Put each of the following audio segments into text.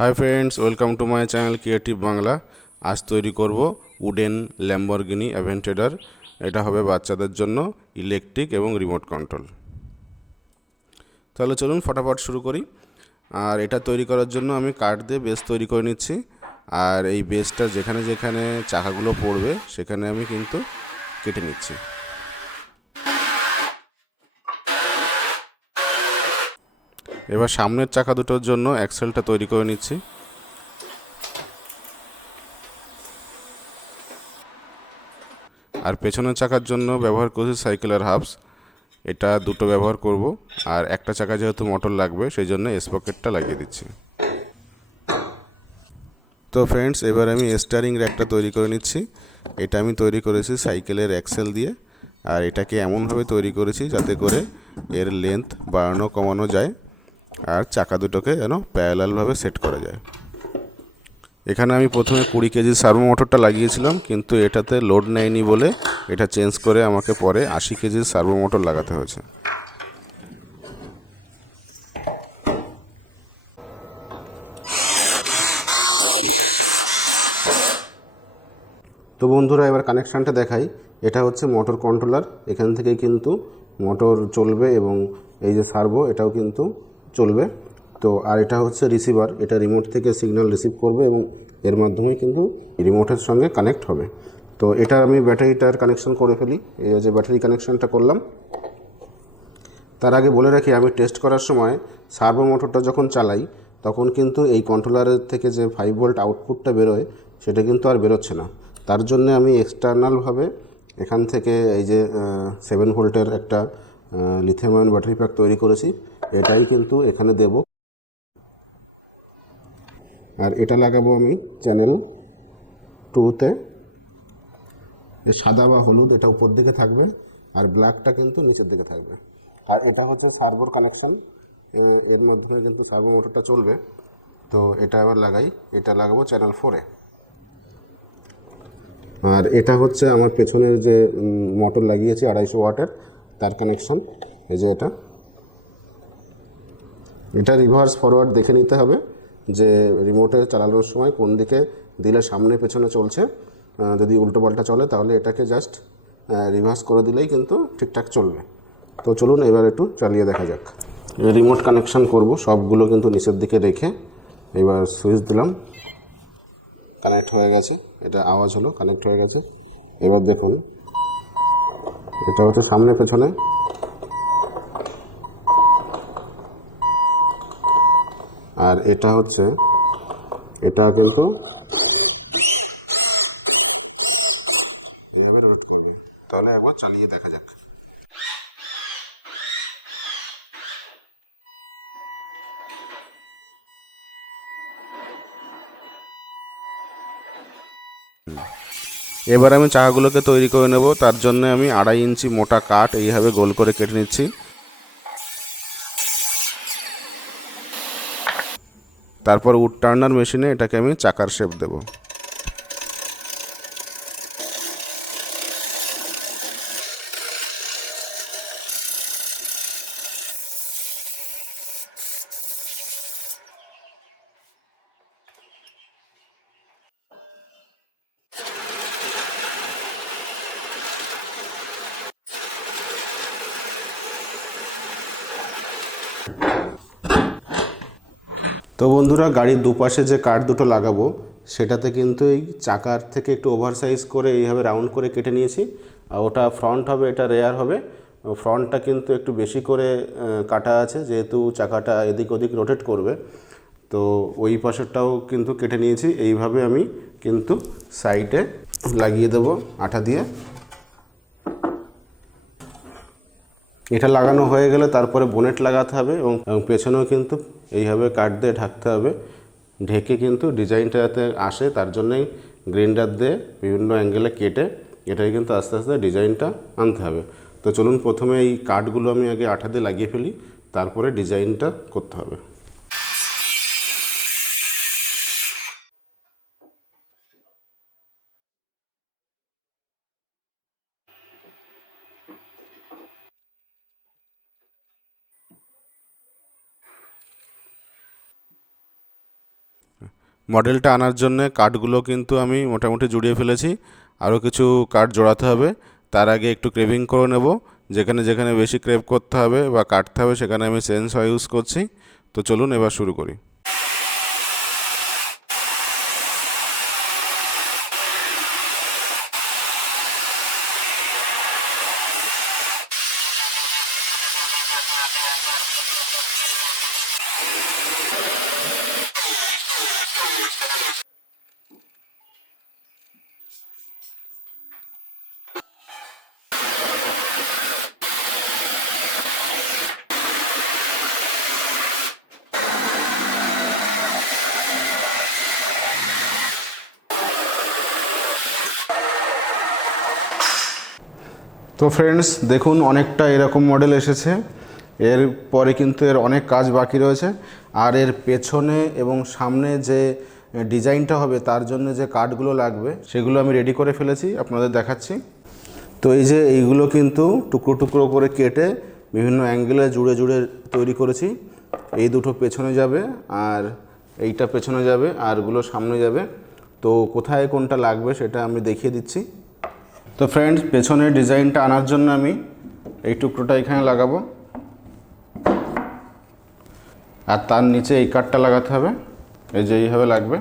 Hi friends, welcome to my channel creative Bangla. আজ তৈরি করব উডেন ল্যাম্বরগিনি অ্যাভেন্টেডার। এটা হবে বাচ্চাদের জন্য ইলেকট্রিক এবং রিমোট কন্ট্রোল। তাহলে চলুন ফটাফট শুরু করি। আর এটা তৈরি করার জন্য আমি কাঠ দিয়ে বেস তৈরি করে নিচ্ছি। আর এই বেসটা যেখানে যেখানে চাকাগুলো পড়বে সেখানে আমি কিন্তু কেটে নিচ্ছি। এবার সামনের চাকা দুটোর জন্য অ্যাক্সেলটা তৈরি করে নিচ্ছি। আর পেছনের চাকার জন্য ব্যবহার করছি সাইকেলের হাবস। এটা দুটো ব্যবহার করব। আর একটা চাকা যেহেতু মোটর লাগবে সেই জন্য স্পকেটটা লাগিয়ে দিচ্ছি। তো ফ্রেন্ডস, এবার আমি স্টিয়ারিং র্যাকটা তৈরি করে নিচ্ছি। এটা আমি তৈরি করেছি সাইকেলের অ্যাক্সেল দিয়ে। আর এটাকে এমনভাবে তৈরি করেছি যাতে করে এর লেন্থ বাড়ানো কমানো যায় আর চাকা দুটোকে যেন প্যারালালভাবে সেট করা যায়। এখানে আমি প্রথমে 20 কেজি সার্ভো মোটরটা লাগিয়েছিলাম, কিন্তু এটাতে লোড নেয়নি বলে এটা চেঞ্জ করে আমাকে পরে 80 কেজির সার্ভো মোটর লাগাতে হয়েছে। তো বন্ধুরা, এবার কানেকশানটা দেখাই। এটা হচ্ছে মোটর কন্ট্রোলার। এখান থেকে কিন্তু মোটর চলবে এবং এই যে সার্ভো এটাও কিন্তু চলবে। তো আর এটা হচ্ছে রিসিভার। এটা রিমোট থেকে সিগন্যাল রিসিভ করবে এবং এর মাধ্যমেই কিন্তু রিমোটের সঙ্গে কানেক্ট হবে। তো এটা আমি ব্যাটারিটার কানেকশন করে ফেলি। এই যে ব্যাটারি কানেকশানটা করলাম। তার আগে বলে রাখি, আমি টেস্ট করার সময় সার্ভো মোটরটা যখন চালাই তখন কিন্তু এই কন্ট্রোলারের থেকে যে 5 ভোল্ট আউটপুটটা বেরোয় সেটা কিন্তু আর বেরোচ্ছে না। তার জন্য আমি এক্সটার্নালভাবে এখান থেকে এই যে 7 ভোল্টের একটা লিথিয়াম আয়ন ব্যাটারি প্যাক তৈরি করেছি। এটাই কিন্তু এখানে দেব। আর এটা লাগাবো আমি চ্যানেল 2তে। সাদা বা হলুদ এটা উপর দিকে থাকবে আর ব্ল্যাকটা কিন্তু নিচের দিকে থাকবে। আর এটা হচ্ছে সার্ভোর কানেকশন। এর মাধ্যমে কিন্তু সার্ভো মোটরটা চলবে। তো এটা আবার লাগাই। এটা লাগাবো চ্যানেল 4-এ। আর এটা হচ্ছে আমার পেছনের যে মোটর লাগিয়েছি 250 ওয়াটের, তার কানেকশন। এই যে এটা রিভার্স ফরওয়ার্ড দেখে নিতে হবে যে রিমোটে চালানোর সময় কোন দিকে দিলে সামনে পেছনে চলছে। যদি উল্টোপাল্টা চলে তাহলে এটাকে জাস্ট রিভার্স করে দিলেই কিন্তু ঠিকঠাক চলবে। তো চলুন এবার একটু চালিয়ে দেখা যাক। রিমোট কানেকশান করব সবগুলো কিন্তু নিচের দিকে রেখে। এবার সুইচ দিলাম, কানেক্ট হয়ে গেছে। এটা আওয়াজ হলো কানেক্ট হয়ে গেছে। এবার দেখুন, এটা হচ্ছে সামনে পেছনে। আর এটা হচ্ছে, এটা কিন্তু তাহলে একবার চালিয়ে দেখা যাক। এবার আমি চাকাগুলোকে তৈরি করে নেব। তার জন্য আমি 2.5 ইঞ্চি মোটা কাঠ এইভাবে গোল করে কেটে নিচ্ছি। তারপর উড টার্নার মেশিনে এটাকে আমি চাকার শেপ দেব। তো বন্ধুরা, গাড়ির দুপাশে যে কাঠ দুটো লাগাবো সেটাতে কিন্তু এই চাকার থেকে একটু ওভার সাইজ করে এইভাবে রাউন্ড করে কেটে নিয়েছি। আর ওটা ফ্রন্ট হবে, এটা রেয়ার হবে। ফ্রন্টটা কিন্তু একটু বেশি করে কাটা আছে, যেহেতু চাকাটা এদিক ওদিক রোটেট করবে। তো ওই পাশেরটাও কিন্তু কেটে নিয়েছি। এইভাবে আমি কিন্তু সাইডে লাগিয়ে দেবো আঠা দিয়ে। এটা লাগানো হয়ে গেলে তারপরে বোনেট লাগাতে হবে এবং পেছনেও কিন্তু এইভাবে কাঠ দিয়ে ঢাকতে হবে। ঢেকে কিন্তু ডিজাইনটা যাতে আসে তার জন্যই গ্রাইন্ডার দিয়ে বিভিন্ন অ্যাঙ্গেলে কেটে এটাই কিন্তু আস্তে আস্তে ডিজাইনটা আনতে হবে। তো চলুন প্রথমে এই কাঠগুলো আমি আগে আঠা দিয়ে লাগিয়ে ফেলি, তারপরে ডিজাইনটা করতে হবে। মডেলটা আনার জন্য কাঠগুলো কিন্তু আমি মোটামুটি জুড়িয়ে ফেলেছি, আরও কিছু কাঠ জোড়াতে হবে। তার আগে একটু ক্রেভিং করে নেব, যেখানে যেখানে বেশি ক্রেভ করতে হবে বা কাটতে হবে সেখানে আমি সেন্সর ইউজ করছি। তো চলুন এবার শুরু করি। তো ফ্রেন্ডস দেখুন, অনেকটা এরকম মডেল এসেছে। এর পরে কিন্তু এর অনেক কাজ বাকি রয়েছে, আর এর পেছনে এবং সামনে যে ডিজাইনটা হবে তার জন্য যে কাঠগুলো লাগবে সেগুলো আমি রেডি করে ফেলেছি, আপনাদের দেখাচ্ছি। তো এই যে এইগুলো কিন্তু টুকরো টুকরো করে কেটে বিভিন্ন অ্যাঙ্গেলে জুড়ে জুড়ে তৈরি করেছি। এই দুটো পেছনে যাবে আর এইটা পেছনে যাবে, আরগুলো সামনে যাবে। তো কোথায় কোনটা লাগবে সেটা আমি দেখিয়ে দিচ্ছি। তো ফ্রেন্ডস, পেছনের ডিজাইনটা আনার জন্য আমি এই টুকরোটা এখানে লাগাবো, আর তার নিচে এই কাঠটা লাগাতে হবে। এই যে এইভাবে লাগবে।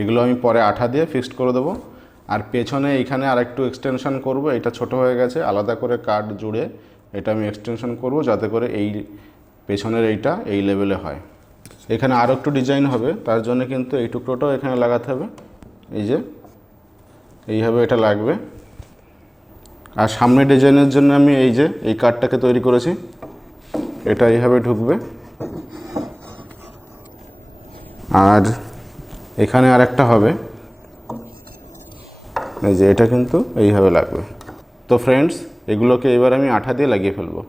এগুলো আমি পরে আঠা দিয়ে ফিক্সড করে দেবো। আর পেছনে এইখানে আর একটু এক্সটেনশন করব, এটা ছোট হয়ে গেছে, আলাদা করে কাঠ জুড়ে এটা আমি এক্সটেনশন করব, যাতে করে এই পেছনের এইটা এই লেভেলে হয়। এখানে আরও একটু ডিজাইন হবে, তার জন্য কিন্তু এই টুকরোটাও এখানে লাগাতে হবে। এই যে এইভাবে এটা লাগবে। আর সামনে ডিজাইনের জন্য আমি এই যে এই কাঠটাকে তৈরি করেছি, এটা এইভাবে ঢুকবে। আর এখানে আর একটা হবে, এই যে এটা কিন্তু এইভাবে লাগবে। তো ফ্রেন্ডস, এগুলোকে এবার আমি আঠা দিয়ে লাগিয়ে ফেলবো।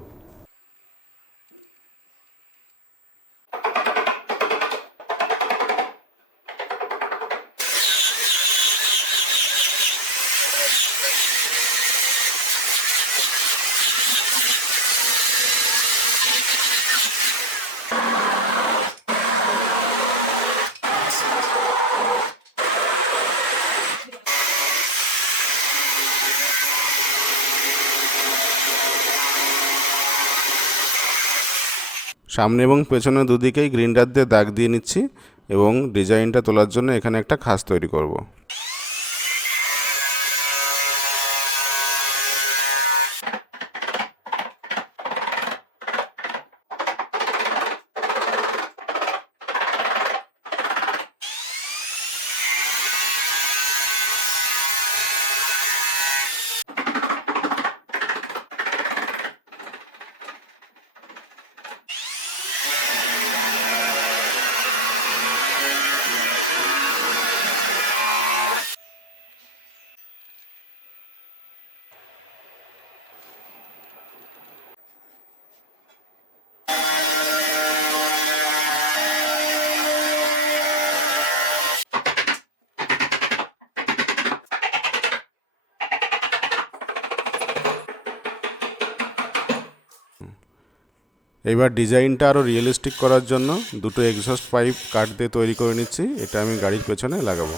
সামনে এবং পেছনে দুদিকেই গ্রিন্ডার দিয়ে দাগ দিয়ে নিচ্ছি, এবং ডিজাইনটা তোলার জন্য এখানে একটা খাঁজ তৈরি করব। এবার ডিজাইনটা আরও রিয়েলিস্টিক করার জন্য দুটো এক্সস্ট পাইপ কাঠ দিয়ে তৈরি করে নিচ্ছি, এটা আমি গাড়ির পেছনে লাগাবো।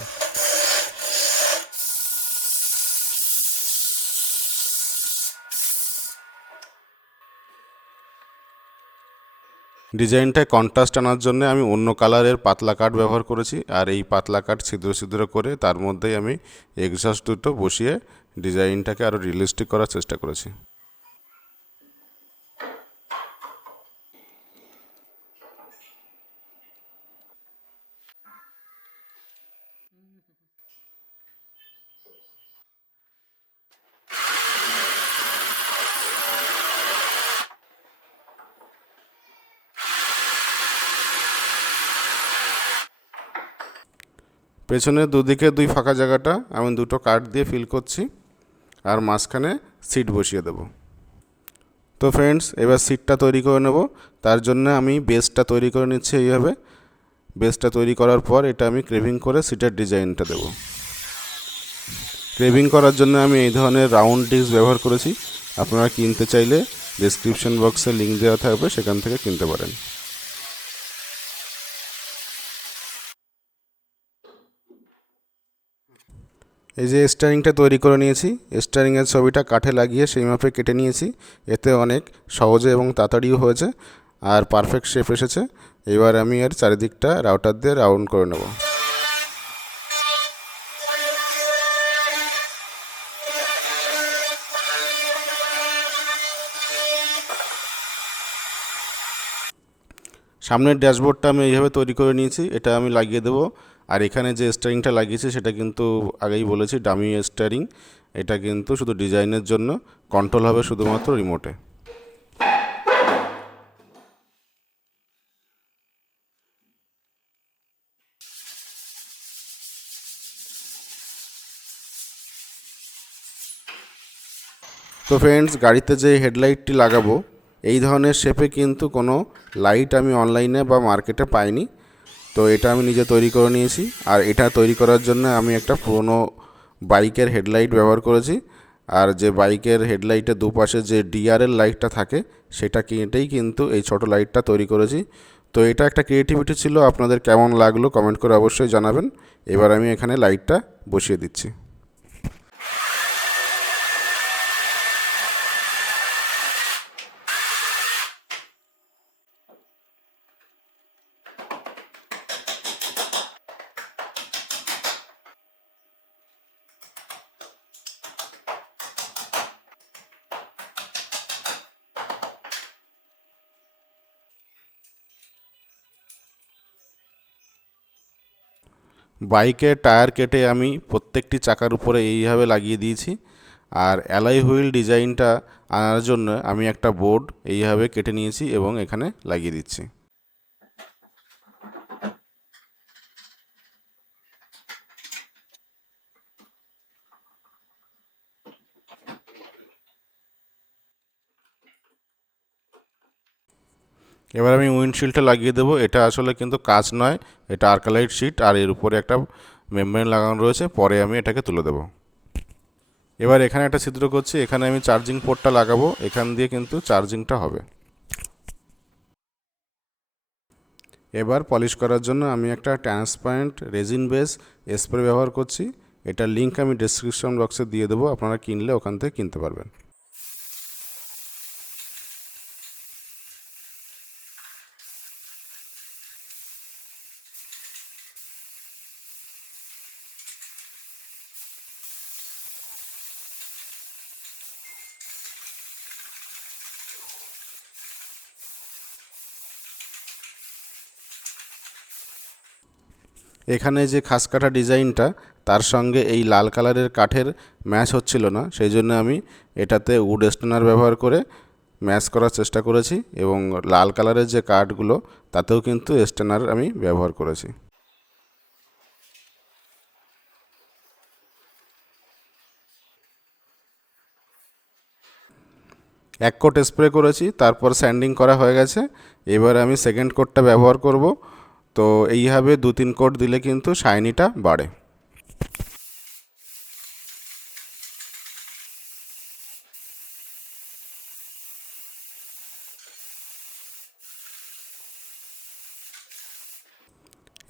ডিজাইনটায় কন্ট্রাস্ট আনার জন্য আমি অন্য কালারের পাতলা কাঠ ব্যবহার করেছি, আর এই পাতলা কাঠ ছিদ্র ছিদ্র করে তার মধ্যেই আমি এক্সস্ট দুটো বসিয়ে ডিজাইনটাকে আরও রিয়েলিস্টিক করার চেষ্টা করেছি। পেছনের দুদিকে দুই ফাঁকা জায়গাটা আমি দুটো কাঠ দিয়ে ফিল করছি, আর মাঝখানে সিট বসিয়ে দেব। তো ফ্রেন্ডস, এবার সিটটা তৈরি করে নেব। তার জন্য আমি বেসটা তৈরি করে নিচ্ছি এইভাবে। বেসটা তৈরি করার পর এটা আমি ক্রেভিং করে সিটের ডিজাইনটা দেব। ক্রেভিং করার জন্য আমি এই ধরনের রাউন্ড ডিস্ক ব্যবহার করেছি। আপনারা কিনতে চাইলে ডেসক্রিপশন বক্সে লিঙ্ক দেওয়া থাকবে, সেখান থেকে কিনতে পারেন। এই যে স্টিয়ারিংটা তৈরি করে নিয়েছি, স্টিয়ারিংয়ের ছবিটা কাঠে লাগিয়ে সেই মাপে কেটে নিয়েছি। এতে অনেক সহজে এবং তাড়াতাড়িও হয়েছে আর পারফেক্ট শেপ এসেছে। এবার আমি এর চারিদিকটা রাউটার দিয়ে রাউন্ড করে নেব। সামনের ড্যাশবোর্ডটা আমি এইভাবে তৈরি করে নিয়েছি, এটা আমি লাগিয়ে দেবো। আর এখানে যে স্টিয়ারিংটা লাগিয়েছি সেটা কিন্তু আগেই বলেছি ডামি স্টিয়ারিং। এটা কিন্তু শুধু ডিজাইনের জন্য, কন্ট্রোল হবে শুধুমাত্র রিমোটে। তো ফ্রেন্ডস, গাড়িতে যে হেডলাইটটি লাগাবো এই ধরনের শেপে কিন্তু কোনো লাইট আমি অনলাইনে বা মার্কেটে পাইনি। তো এটা আমি নিজে তৈরি করে নিয়েছি। আর এটা তৈরি করার জন্য আমি একটা পুরনো বাইকের হেডলাইট ব্যবহার করেছি। আর যে বাইকের হেডলাইটের দুপাশে যে ডিআরএল লাইটটা থাকে সেটা কেটেই কিন্তু এই ছোট লাইটটা তৈরি করেছি। তো এটা একটা ক্রিয়েটিভিটি ছিল। আপনাদের কেমন লাগলো কমেন্ট করে অবশ্যই জানাবেন। এবার আমি এখানে লাইটটা বসিয়ে দিচ্ছি। বাইকের টায়ার কেটে আমি প্রত্যেকটি চাকার উপরে এইভাবে লাগিয়ে দিয়েছি। আর অ্যালয় হুইল ডিজাইনটা আনার জন্য আমি একটা বোর্ড এইভাবে কেটে নিয়েছি এবং এখানে লাগিয়ে দিচ্ছি। এবার আমি উইন্ডশিল্ডটা লাগিয়ে দেবো। এটা আসলে কিন্তু কাঁচ নয়, এটা আর্কালাইট শিট আর এর উপরে একটা মেমব্রেন লাগানো রয়েছে। পরে আমি এটাকে তুলে দেবো। এবার এখানে একটা ছিদ্র করছি, এখানে আমি চার্জিং পোর্টটা লাগাবো। এখান দিয়ে কিন্তু চার্জিংটা হবে। এবার পলিশ করার জন্য আমি একটা ট্রান্সপারেন্ট রেজিন বেস স্প্রে ব্যবহার করছি। এটার লিঙ্ক আমি ডেসক্রিপশন বক্সে দিয়ে দেবো, আপনারা কিনলে ওখান থেকে কিনতে পারবেন। এখানে যে খাস কাটা ডিজাইনটা তার সঙ্গে এই লাল কালারের কাঠের ম্যাচ হচ্ছিল না, সেই জন্য আমি এটাতে উড স্টোনার ব্যবহার করে ম্যাচ করার চেষ্টা করেছি এবং লাল কালারের যে কাঠগুলো তাতেও কিন্তু স্টোনার আমি ব্যবহার করেছি। এক কোট স্প্রে করেছি, তারপর স্যান্ডিং করা হয়ে গেছে। এবার আমি সেকেন্ড কোটটা ব্যবহার করব। তো এইভাবে 2-3 কোট দিলে কিন্তু শাইনিটা বাড়ে।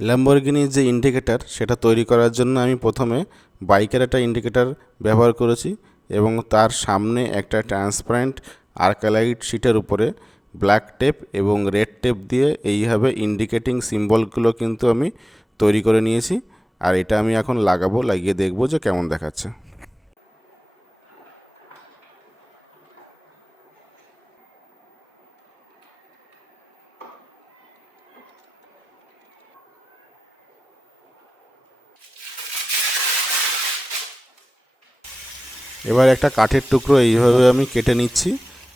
ল্যাম্বরগিনির যে ইন্ডিকেটর সেটা তৈরি করার জন্য আমি প্রথমে বাইকের একটা ইন্ডিকেটর ব্যবহার করেছি এবং তার সামনে একটা ট্রান্সপারেন্ট আর্কালাইট শিটের উপরে ব্ল্যাক টেপ এবং রেড টেপ দিয়ে এইভাবে ইন্ডিকেটিং সিম্বলগুলো কিন্তু আমি তৈরি করে নিয়েছি। আর এটা আমি এখন লাগাবো, লাগিয়ে দেখব যে কেমন দেখাচ্ছে। এবার একটা কাঠের টুকরো এইভাবে আমি কেটে নিচ্ছি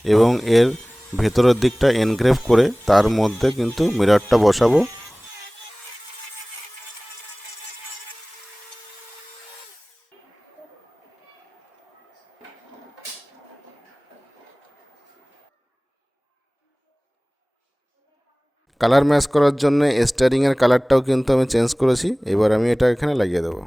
এবং এর ভেতরের দিকটা এনগ্রেভ করে তার মধ্যে কিন্তু মিররটা বসাবো। কালার ম্যাচ করার জন্য স্টিয়ারিংয়ের কালারটাও কিন্তু আমি চেঞ্জ করেছি। এবার আমি এটা এখানে লাগিয়ে দেবো।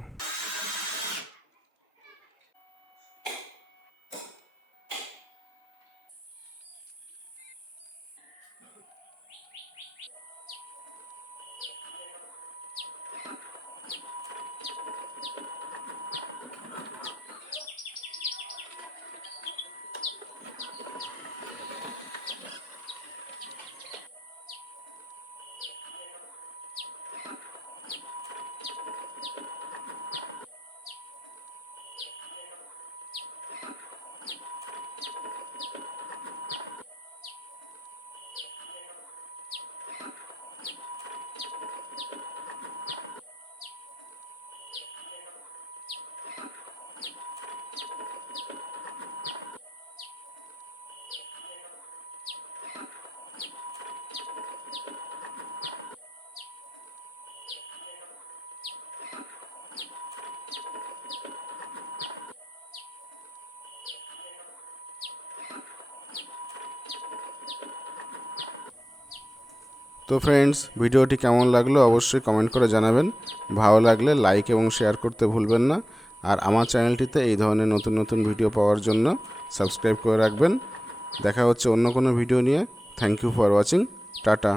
তো ফ্রেন্ডস, ভিডিওটি কেমন লাগলো অবশ্যই কমেন্ট করে জানাবেন। ভালো লাগলে লাইক এবং শেয়ার করতে ভুলবেন না। আর আমার চ্যানেলটিতে এই ধরনের নতুন নতুন ভিডিও পাওয়ার জন্য সাবস্ক্রাইব করে রাখবেন। দেখা হচ্ছে অন্য কোনো ভিডিও নিয়ে। Thank you for watching. Tata.